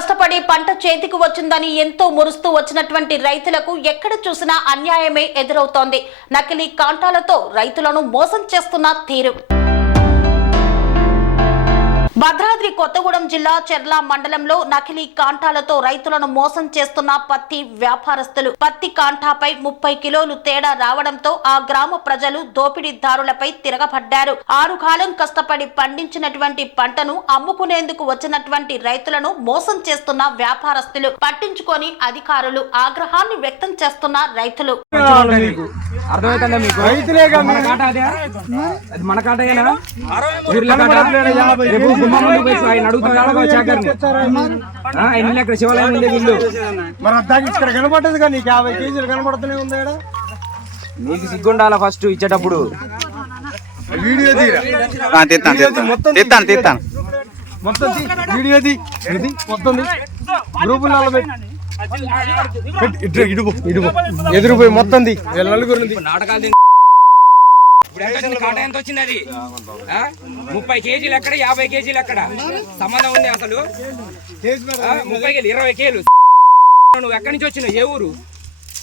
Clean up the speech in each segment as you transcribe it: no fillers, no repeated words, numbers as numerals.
కష్టపడి పంట చేతికి వచ్చిందని ఎంతో మురుస్తూ వచ్చినటువంటి రైతులకు ఎక్కడ చూసినా అన్యాయమే ఎదురవుతోంది. నకిలీ కాంటాలతో రైతులను మోసం చేస్తున్న తీరు. భద్రాద్రి కొత్తగూడెం జిల్లా చెర్ల మండలంలో నకిలీ కాంటాలతో రైతులను మోసం చేస్తున్న పత్తి వ్యాపారస్తులు. పత్తి కాంటాపై 30 కిలోలు తేడా రావడంతో ఆ గ్రామ ప్రజలు దోపిడీదారులపై తిరగబడ్డారు. 6 కాలం కష్టపడి పండించినటువంటి పంటను అమ్ముకునేందుకు వచ్చినటువంటి రైతులను మోసం చేస్తున్న వ్యాపారస్తులు పట్టించుకొని అధికారులు ఆగ్రహాన్ని వ్యక్తం చేస్తున్న రైతులు. శివాలయం ఇక్కడ కనపడదు కానీ 50 కేజీలు కనపడుతూనే ఉంది. నీకు సిగ్గుండాల ఫస్ట్ ఇచ్చేటప్పుడు వీడియో తీస్తాను మొత్తం వీడియో మొత్తం గ్రూపులలో ఎదురుపోయి మొత్తం నలుగురు నాటకాలు. కాటా ఎంత వచ్చింది? అది 30 కేజీలు ఎక్కడ, 50 కేజీలు ఎక్కడ సంబంధం ఉంది అసలు? 30 కేజీలు 20 కేజీలు. నువ్వు ఎక్కడి నుంచి వచ్చినావు? ఏ ఊరు?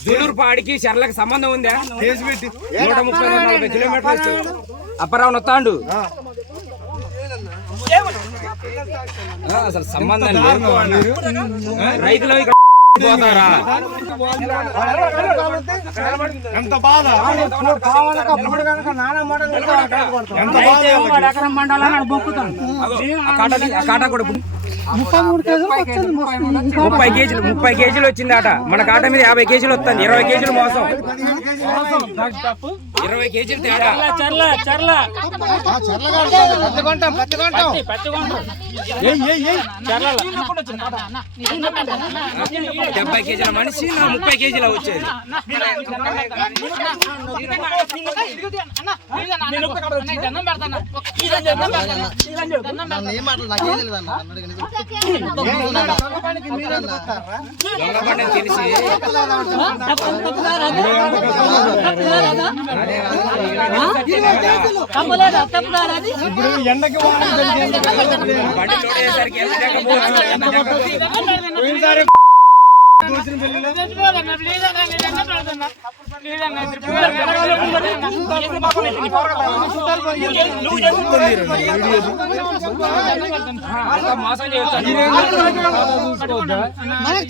జూలూరు పాడికి చెర్లకు సంబంధం ఉందా? 130-140 కిలోమీటర్లు అప్పరావు నొత్తాండు. అసలు సంబంధం లేదు. రైతులు పోతారా? ఎంత బాధ! కాటా కూడా 30 కేజీలు వచ్చింది ఆట. మన కాట మీద 50 కేజీలు వస్తుంది. 20 కేజీలు మోసం, 20 కేజీలు తేడా. 70 కేజీల మనిషి 30 కేజీలు వచ్చేది. తెలిసి ఎండకి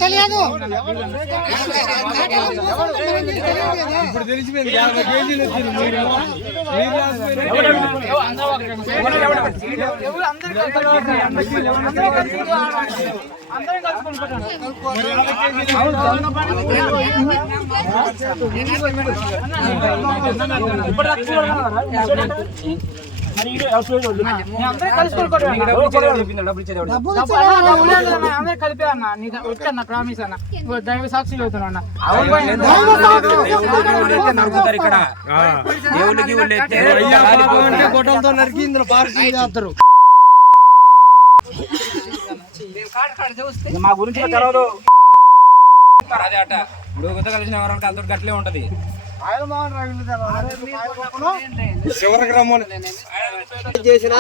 తెలియదు. ఇప్పుడు తెలిసిపోయింది 50 కేజీలు వచ్చింది. కలిపి అన్న ప్రామిస్ అన్న దైవ సాక్షి చదువుతున్నా. ఇక్కడ గొడవలతో నరికి ఇందులో పార్సల్ చేస్తారు. మా గురించి తెలవదు. అదే అట ఇప్పుడు కొత్త కలిసిన ఎవరైనా కలతో గట్లే ఉంటది. చివరికి రమ్మని చేసిన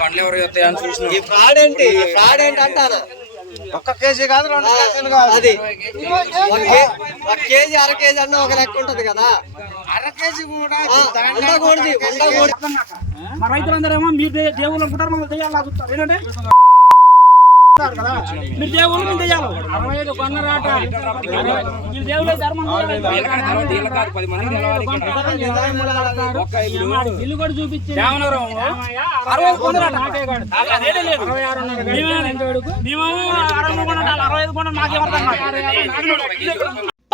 పండ్లు ఎవరు వస్తాయని చూసిన. ఈ ఫ్రాడ్ ఏంటి అంటారా? 1 కేజీ కాదు 2 కేజీలు కాదు. అది 1 కేజీ 1/2 కేజీ అన్న ఒక లెక్క ఉంటది కదా. 1/2 కేజీ కూడా మా రైతులందరేమో మీరు దేవుళ్ళు అనుకుంటారు, మమ్మల్ని దెయ్యాలు లాగుతారు. ఏంటంటే మీరు దేవుళ్ళు మేము దెయ్యాలు. 65 కొన్నరాట మీరు దేవుళ్ళ ధర్మం ఇల్లు కూడా చూపించి 60 కొన్నరాట. 65 నాకేమర్థం.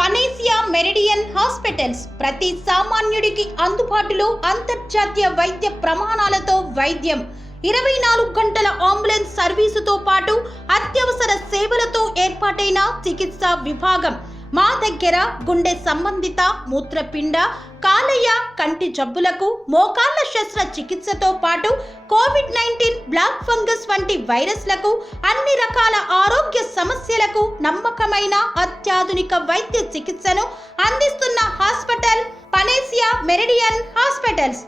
పనేసియా మెరిడియన్ హాస్పిటల్స్ ప్రతి సామాన్యుడికి అందుబాటులో అంతర్జాతీయ వైద్య ప్రమాణాలతో వైద్యం, 24 గంటల అంబులెన్స్ సర్వీసుతో పాటు అత్యవసర సేవలతో ఏర్పాటైన చికిత్సా విభాగం. మా దగ్గర గుండె సంబంధిత, మూత్రపిండ, కాలేయ, కంటి జబ్బులకు, మోకాళ్ల శస్త్ర చికిత్సతో పాటు కోవిడ్-19, బ్లాక్ ఫంగస్ వంటి వైరస్లకు, అన్ని రకాల ఆరోగ్య సమస్యలకు నమ్మకమైన అత్యాధునిక వైద్య చికిత్సను అందిస్తున్న హాస్పిటల్ పనేసియా మెరిడియన్ హాస్పిటల్స్.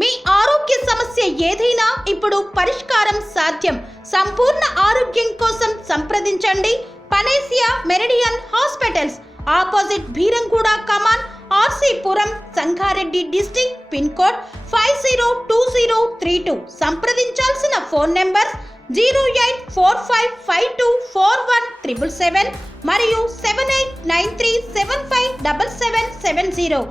మీ ఆరోగ్య సమస్య ఏదైనా ఇప్పుడు పరిష్కారం సాధ్యం. సంపూర్ణ ఆరోగ్యం కోసం సంప్రదించండి panacea meridian hospitals, opposite Bheeramguda Kaman, RC Puram, Sangareddy district, pin code 502032. సంప్రదించాల్సిన ఫోన్ నెంబర్ 0845524177 మరియు 7893757770.